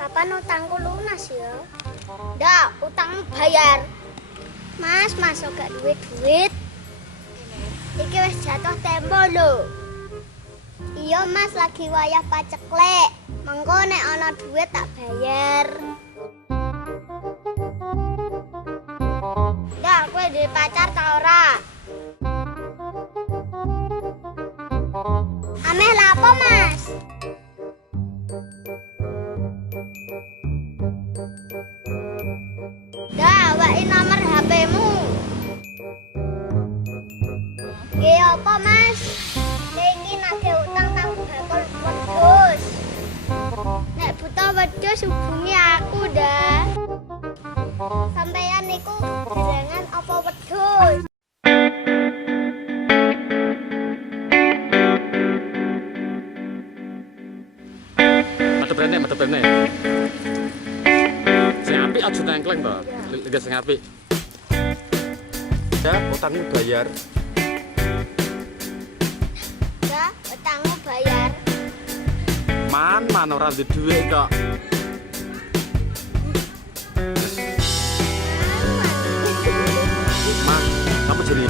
Kapan utangku lunas ya? Ndak, utangmu bayar. Mas, gak duit. Iki wis jatuh tempo lho. Iya Mas, lagi wayah paceklek. Mengko nek ana duit tak bayar. Ndak, kowe duwe pacar ta ora? Ameh lapo Mas? Ndak, wae nomor HP-mu. Nggih apa Mas? Iki nagih utang tak bakul wedhus. Nek buta wedhus hubungi aku dah. Sampeyan niku gerangan apa wedhus? Mata brene. Sing apik aja tengkleng to. Liga sing apik. Ya, utangmu bayar. Ya, utangmu bayar. Man ora duwe duit kok. Man, kamu jadi